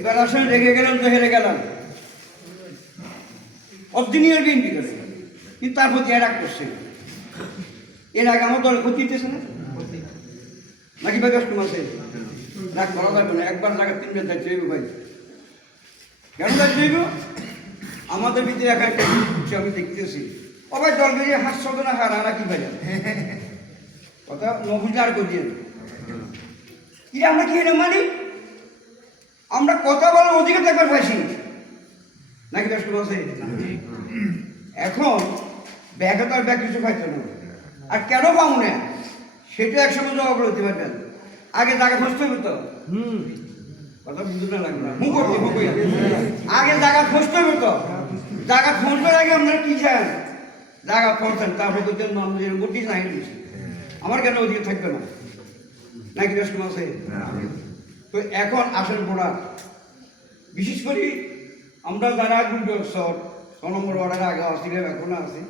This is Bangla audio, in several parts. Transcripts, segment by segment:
এবার আসলে রেগে গেলাম তো হেরে গেলাম, অদিনীয় বিএনপি করে, কিন্তু তার প্রতি রাগ করছে। এর আগে আমার দল ক্ষতি দিতেছে না নাকি ভাই? ব্যস্ত মাসে রাগ করা যাবে না, একবার জায়গা তিনবার দায়িত্ব হইব ভাই। কেন দায়িত্ব হইব? আমাদের ভিতরে একা একটা আমি দেখতেছি ও ভাই দল বেরিয়ে হাসছ না, হারা কি ভাই কথা নবুঝার করিয়ে কি আমরা কি এটা মানি? আমরা কথা বলার অধিকার একবার পাইছি নাকি ব্যস্ত মাসে? এখন ব্যাগে তো আর ব্যাগ কিছু খাইতে না, আর কেন পাবো না সেটা একসময় জবাব বলতে পারবেন। আগে জায়গা খুঁজতে হবে তো, কথা বুঝতে না লাগবে না, মুখ করতে আগে জায়গা খুঁজতে হবে তো। জায়গা খুঁজতে আগে আপনারা কি চান? জায়গা খুঁজছেন, তারপরে তো মানুষের মোটিস নাই, আমার কেন ওদিকে থাকবে না নাকি ব্যস্ত আছে? তো এখন আসেন পড়া, বিশেষ করে আমরা যারা গুরুত্ব 6 নম্বর ওয়ার্ডের আগে আসছিলাম, এখনো আছি।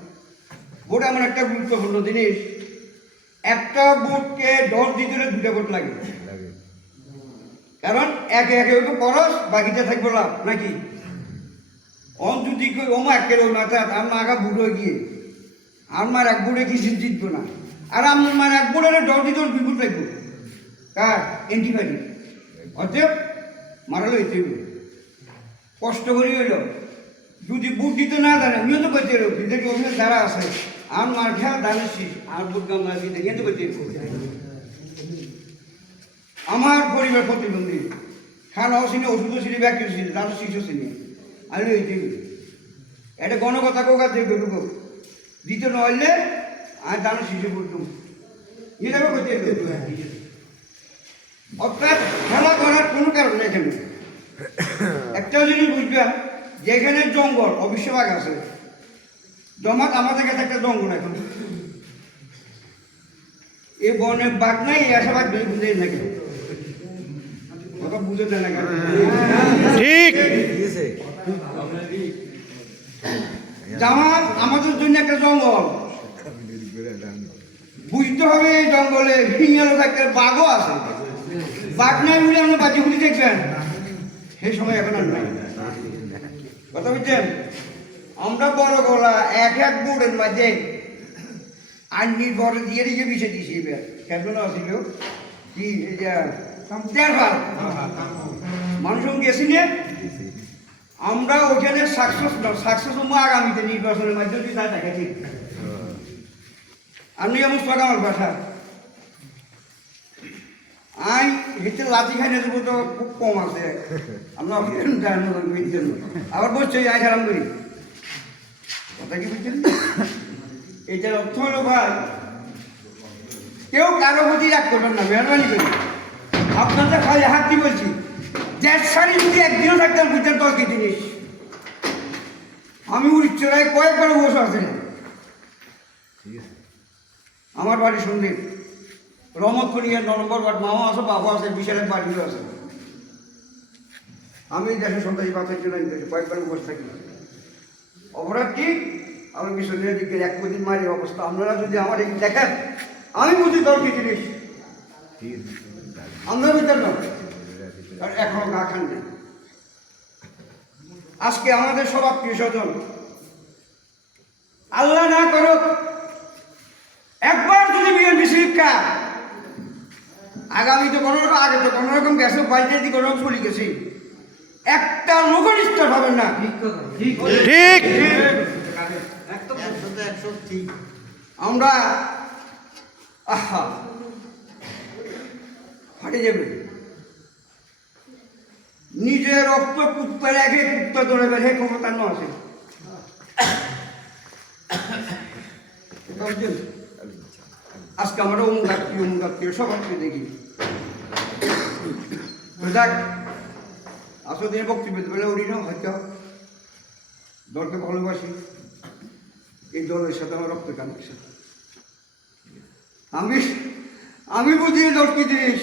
ভোট এমন একটা গুরুত্বপূর্ণ জিনিস, একটা ভোটকে 10 দিতে হলে 2টা ভোট লাগে, কারণ একে একে হইব খরচ, বাকিটা থাকবো লাভ নাকি? অন যদি ওমা একের ওই মাথা আমার আগা ভোট হয়ে গিয়ে আমার এক ভোটে কিছু জিতবো না, আর আমার এক ভোটের 10 দিতে হলে 2 ভোট লাগবো। কার? অ্যান্টিবায়োটিক। অতএব মারালো এতে কষ্ট করি হইল, যদি বুট দিতে না জানে উনিও তো করতে এলো, বিদেশি অভিযোগ যারা আছে আর মার খেয়া জানিস আর বুট গামলা দিতে নিয়ে তো করতে আমার পরিবার প্রতিবন্ধী খানাও চিনি, ওষুধও চিনি, ব্যাগ চিনি, দাঁড়ো শিশু চিনি, আমি ওই দিবি এটা গণকথা কোকা দেখবে ঢুকো দিতে নইলে আর দাঁড়ো শিশু বুটুম এটা করতে অর্থাৎ খেলা করার কোনো কারণ নেই এখানে। একটা জিনিস বুঝবেন, যেখানে জঙ্গল অবশ্যই আছে, জমাত আমাদের কাছে একটা জঙ্গল। এখন এই বনে বাঘ নাই, এসে বাঘ বুঝে নাকি কথা বুঝে দেয় না ঠিক। জামাত আমাদের জন্য একটা জঙ্গল, বুঝতে হবে এই জঙ্গলে হিঙ্গেলও থাকতে বাঘও আছে, বাঘ নাই বলে আমরা বাজি ফুটি দেখবেন সেই সময় এখন আর নাই। কথা বুঝছেন? আমরা বড় গলা এক বোর্ডের মাঝে আইনি বড় দিয়ে দিকে মিশে দিয়েছি। এবার কেমন আসিল কি মানুষ গেছি নিয়ে আমরা ওখানে সাকসেস আগামীতে নির্বাচনের মাধ্যমে তা দেখাচ্ছি। আপনি যেমন আমার ভাষা আই হেঁটে লাঠি খাই না দেবো তো খুব কম আছে, আমরা আবার বসছি আই খারাপ করি। কথা কি বুঝছেন? এটার অর্থ হলো ভাই কেউ কারো প্রতি রাগ করবেন না, মেহরবানি করি আপনাদের খালি হাত দিয়ে বলছি, দেশ সারি যদি একদিনও থাকতাম বুঝতেন 10 কি জিনিস। আমি উড়িষ্যায় কয়েকবার বসে আসছিলাম, আমার বাড়ি সন্দীপ রহমতপুর 9 নম্বর ওয়ার্ড, মামা আছে, বাবা আছে, বিশালের বাড়িও আছে। আমি দেশের সন্ত্রাসী বাঁচার জন্য কয়েকবার বসে থাকি। অপরাধ কি? আমার মিশনের দিকে 1 কোটি মারি অবস্থা। আপনারা যদি আমার এই দেখেন, আমি বুঝি 10 কি জিনিস, আপনারা বুঝতেন না, আর এখনো গা খান নেই। আজকে আমাদের সব আত্মীয় স্বজন আল্লাহ না করুক একবার যদি বিএনপি শিক্ষা আগামী তো কোনো রকম, আগে তো কোনো রকম গেছে, বাইরে দিয়ে কোনো রকম চলে গেছি, একটা লোকের স্তর হবেন না। ঠিক আমরা আহা ফাটে যাবে, নিজের রক্ত কুত্তা রেখে কুত্তা ধরে বেড়ে ক্ষমতা ন আছে। আজকে আমরা অমুক আত্মীয় সব আত্মীয় দেখি যাক আসলে দিনে বক্তব্য বলে উড়ি না, হয়তো দলকে ভালোবাসি, এই দলের সাথে আমার রক্ত কানেকশন। আমি বুঝি দল কি জিনিস,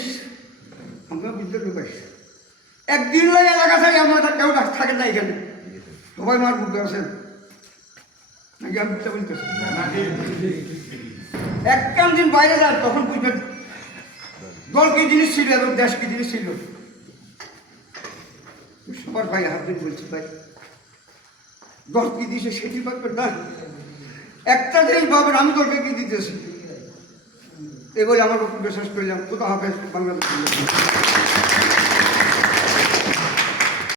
আমরা বুঝতে পারছি। একদিন লাগে এলাকা থাকে আমরা কেউ থাকে না এখানে, সবাই মার বুঝতে আছেন নাকি? আমি বুঝতে বলতেছি একখান দিন বাইরে যান তখন বুঝবেন দল কি জিনিস ছিল এবং দেশ কি জিনিস ছিল। পর ভাই হাতে বলছি ভাই 10 কি দিছে সেটি পাবেন না, একটা যেই পাবেন আমি তোকে কি দিতেছি। এই বলে আমার বক্তব্য শেষ করলাম। কোথা হবে বাংলাদেশ।